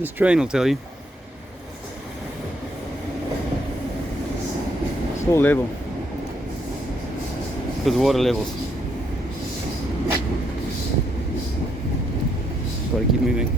This train will tell you. Full level. Because water levels. Got to keep moving.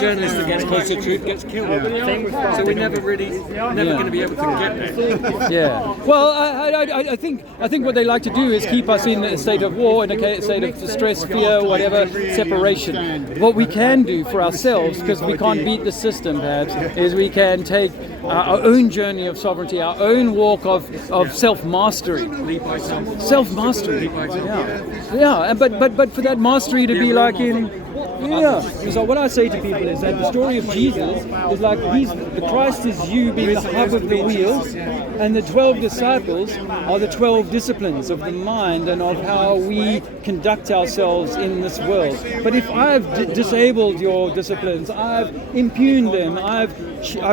Journalist that gets close to truth gets killed. Yeah. So we're never going to be able to get there. Yeah. Well, I think what they like to do is keep us in a state of war, in a state of stress, fear, whatever, separation. What we can do for ourselves, because we can't beat the system, perhaps, is we can take our own journey of sovereignty, our own walk of self-mastery. Self-mastery. Yeah. But for that mastery to be like in. Yeah. So what I say to people is that the story of Jesus is like the Christ is you being the hub of the wheels, and the 12 disciples are the 12 disciplines of the mind and of how we conduct ourselves in this world. But if I've disabled your disciplines, I've impugned them, I've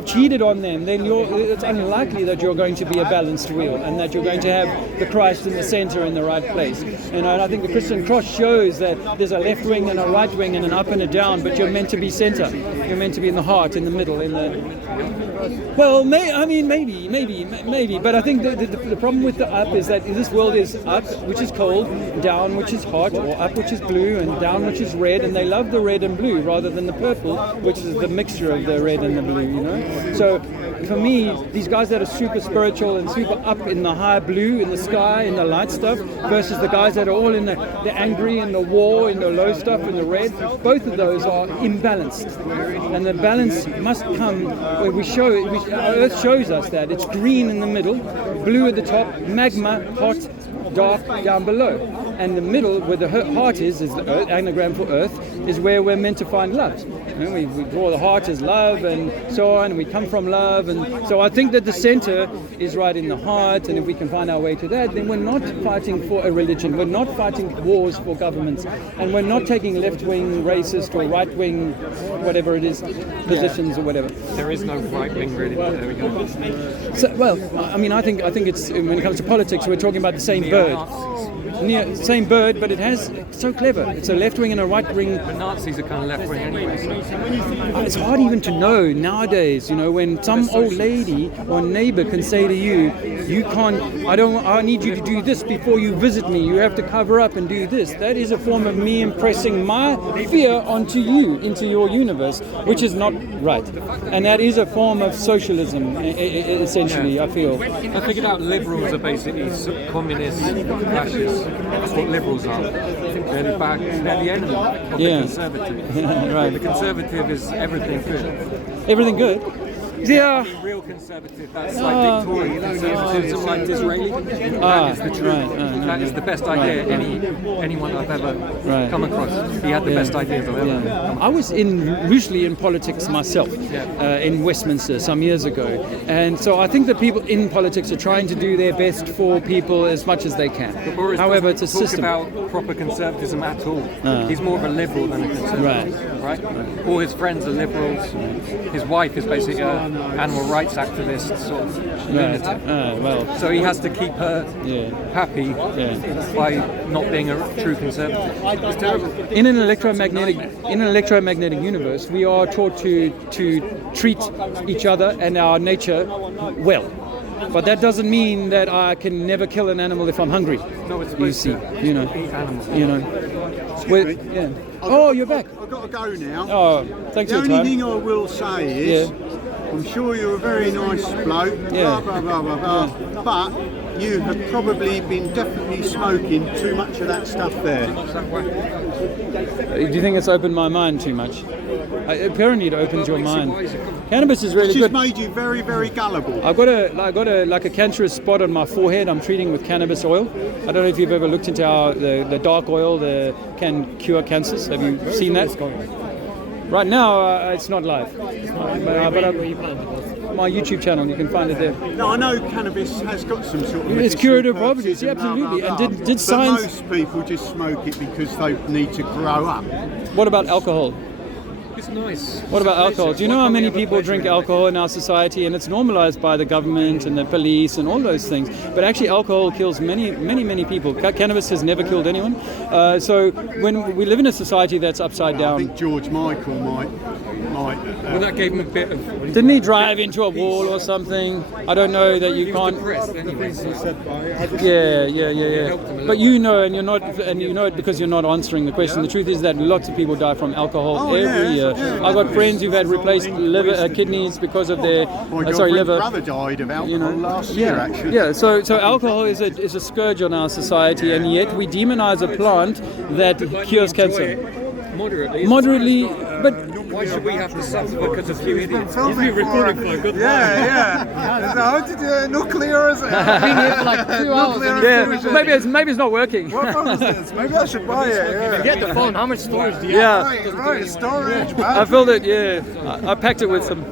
cheated on them, then it's unlikely that you're going to be a balanced wheel and that you're going to have the Christ in the center in the right place. And I think the Christian cross shows that there's a left wing and a right wing and an up and a down, but you're meant to be center. You're meant to be in the heart, in the middle, in the... Well, maybe. But I think the problem with the up is that this world is up, which is cold, down, which is hot, or up, which is blue, and down, which is red, and they love the red and blue rather than the purple, which is the mixture of the red and the blue, you know? So for me, these guys that are super spiritual and super up in the high blue, in the sky, in the light stuff, versus the guys that are all in the angry, in the war, in the low stuff, in the red, both of those are imbalanced. And the balance must come where our Earth shows us that. It's green in the middle, blue at the top, magma, hot, dark down below. And the middle, where the heart is the Earth, anagram for Earth, is where we're meant to find love. You know, we draw the heart as love and so on, and we come from love. And so I think that the center is right in the heart, and if we can find our way to that, then we're not fighting for a religion, we're not fighting wars for governments, and we're not taking left-wing racist or right-wing, whatever it is, positions or whatever. There is no right-wing really, but there we go. So, well, I mean, I think it's, when it comes to politics, we're talking about the same bird. Same bird, but it's so clever. It's a left wing and a right wing. But Nazis are kind of left wing anyway. So. It's hard even to know nowadays, you know, when some old lady or neighbor can say to you, you can't, I need you to do this before you visit me. You have to cover up and do this. That is a form of me impressing my fear onto you, into your universe, which is not right. And that is a form of socialism, essentially, I feel. I figured out liberals are basically communists, fascists. That's what liberals are. They're the enemy of the conservative. Right. The conservative is everything good. Everything good? Yeah. Real conservative, that's like Victorian conservatism, like Disraeli. That is the truth. Right. That is the best idea anyone I've ever come across. He had the best ideas I've ever come across. I was loosely in politics myself in Westminster some years ago. And so I think that people in politics are trying to do their best for people as much as they can. However, it's a system. About proper conservatism at all. He's more of a liberal than a conservative. Right? All his friends are liberals. His wife is basically an animal rights activist sort of lunatic. Well, so he has to keep her happy by not being a true conservative. It's terrible. In an electromagnetic universe, we are taught to treat each other and our nature well. But that doesn't mean that I can never kill an animal if I'm hungry. No, it's supposed to eat animals. Oh, you're back. I've got to go now. Oh, thanks for your time. The only thing I will say is, I'm sure you're a very nice bloke, blah, blah, blah, blah, blah, but you have probably been definitely smoking too much of that stuff there. Do you think it's opened my mind too much? Apparently it opens your mind. Cannabis is really good. It's just made you very, very gullible. I've got a cancerous spot on my forehead. I'm treating with cannabis oil. I don't know if you've ever looked into the dark oil that can cure cancers. Have you seen that? Right now, it's not live. My YouTube channel, you can find it there. No, I know cannabis has got some sort of... It's curative properties, absolutely. Blah, blah, blah. And did science... But most people just smoke it because they need to grow up. What about alcohol? It's nice. What about alcohol? Do you know how many people drink alcohol in our society? And it's normalized by the government and the police and all those things. But actually, alcohol kills many people. Cannabis has never killed anyone. So when we live in a society that's upside down. I think George Michael might. Well, that gave him a bit of. Didn't he drive into a wall or something? I don't know that you can't. Yeah. But you know, and you're not, and you know it because you're not answering the question. The truth is that lots of people die from alcohol every year. I've got friends who've had replaced kidneys because of their liver. My brother died of alcohol last year, actually. Yeah. So alcohol is a scourge on our society, and yet we demonize a plant that cures cancer. Moderately, but why should we have to suffer because of few idiots? You've been recording for a good while. Yeah. How did you nuclear? Is it? I've been here for like 2 hours. yeah, maybe it's not working. What phone is this? Maybe I should buy it. Yeah. Get the phone. How much storage do you have? Right, storage, man. I filled it. Yeah, I packed it with some.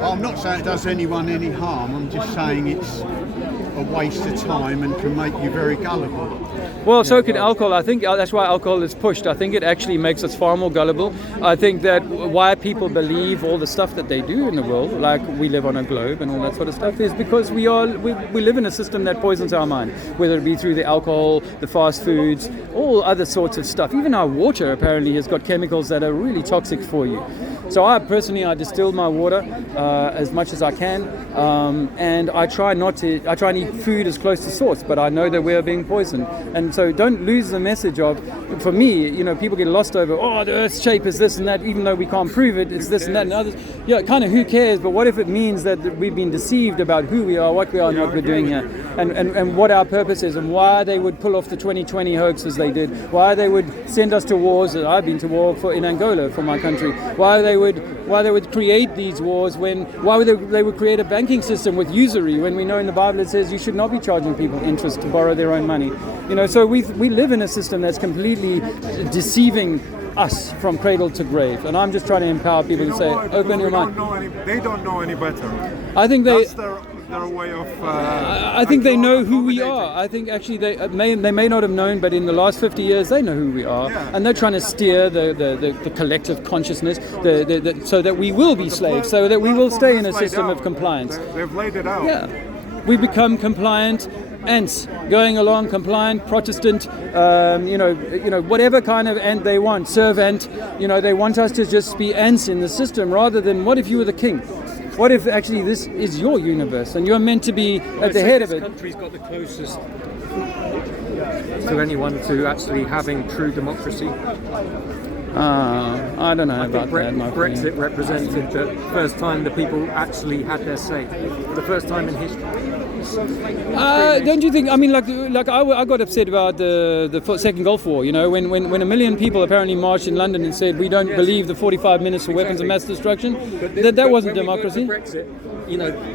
I'm not saying it does anyone any harm. I'm just saying it's a waste of time and can make you very gullible. Well, so could alcohol. I think that's why alcohol is pushed. I think it actually makes us far more gullible. I think that why people believe all the stuff that they do in the world, like we live on a globe and all that sort of stuff, is because we live in a system that poisons our mind, whether it be through the alcohol, the fast foods, all other sorts of stuff. Even our water apparently has got chemicals that are really toxic for you. So I distill my water as much as I can, and I try and eat food as close to source, but I know that we are being poisoned. And so don't lose the message of, for me, people get lost over, the Earth's shape is this and that, even though we can't prove it, it's this and that and others. Yeah, kind of who cares, but what if it means that we've been deceived about who we are, what we are, and what we're doing here, and what our purpose is, and why they would pull off the 2020 hoax as they did, why they would send us to wars. I've been to war in Angola for my country, why they would create these wars, why would they would create a banking system with usury when we know in the Bible it says you should not be charging people interest to borrow their own money. So we live in a system that's completely deceiving us from cradle to grave, and I'm just trying to empower people to say, open your mind. They don't know any better. I think that's their way of. I think they know who we are. I think actually they may not have known, but in the last 50 years they know who we are, and they're trying to steer the collective consciousness, so that we will be slaves, so that we will stay in a system of compliance. They've laid it out. Yeah, we become compliant ants, going along compliant Protestant, whatever kind of ant they want, servant. They want us to just be ants in the system rather than what if you were the king? What if actually this is your universe and you're meant to be at the head of it? This country's got the closest to anyone to actually having true democracy. I don't know about that. Brexit represented the first time the people actually had their say, for the first time in history. Don't you think? I mean, like I got upset about the second Gulf War. When a million people apparently marched in London and said we don't believe the 45 minutes for weapons of mass destruction. That wasn't democracy. Brexit,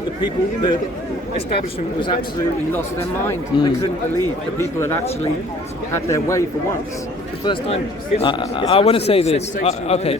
the people, the establishment was absolutely lost their mind. They couldn't believe the people had actually had their way for once. The first time. I want to say this. Okay,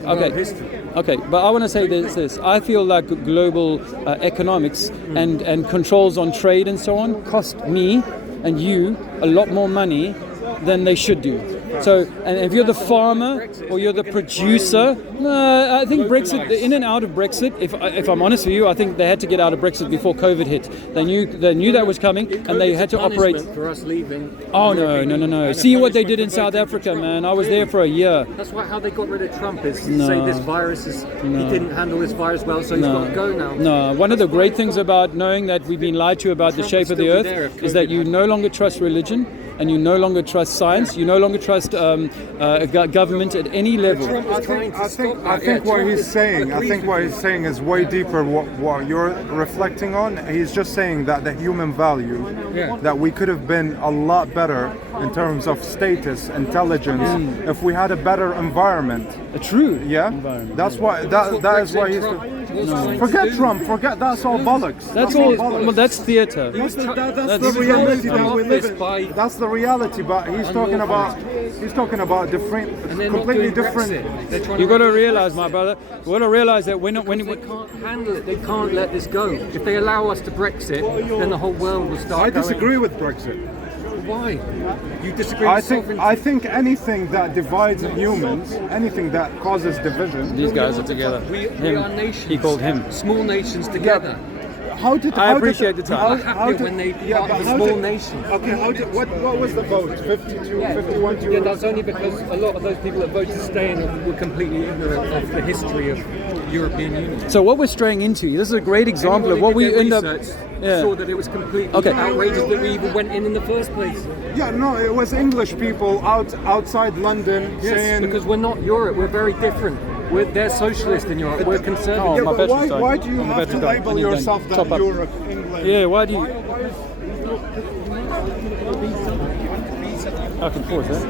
but I want to say this. I feel like global economics and controls on trade and so on cost me and you a lot more money than they should do. So, and if you're the farmer or you're the producer, I think Brexit, in and out of Brexit, if I'm honest with you, I think they had to get out of Brexit before COVID hit. They knew that was coming, and they had to operate. For us leaving. Oh no! See what they did in South Africa, man. I was there for a year. That's how they got rid of Trump. Is say this virus he didn't handle this virus well, so he's got to go now. No, one of the great things about knowing that we've been lied to about the shape of the earth is that you no longer trust religion. And you no longer trust science. You no longer trust government at any level. I think what he's saying is way deeper. What you're reflecting on, he's just saying that the human value, that we could have been a lot better in terms of status, intelligence, if we had a better environment. A true environment. That's why. That is why he's. Forget Trump. Forget that's all bollocks. That's all. Well, that's theatre. That's the reality that we live in. That's the reality. But he's talking about different, completely different. You got to realize, my brother. You got to realize that when they can't handle it. They can't let this go. If they allow us to Brexit, then the whole world will start. I disagree with Brexit. Why? You disagree I with think sovereignty? I think anything that divides humans, anything that causes division. These guys are together. We Him. are nations. He called him. Small nations together. I appreciate the time. How happier when they part of a small nation. Okay, what was the vote? 52, 51 to... Yeah, that's only because a lot of those people that voted to stay in were completely ignorant of the history of European Union. So what we're straying into, this is a great example of what we end up... Saw that it was completely outrageous that we even went in the first place. Yeah, no, it was English people outside London saying... because we're not Europe, we're very different. They're socialist in Europe, we're conservative. Oh, Yeah, my but battery's dying. why do you My have to battery's dying. I label need to yourself that top up. Europe, England? Yeah, why do you... I can pause that.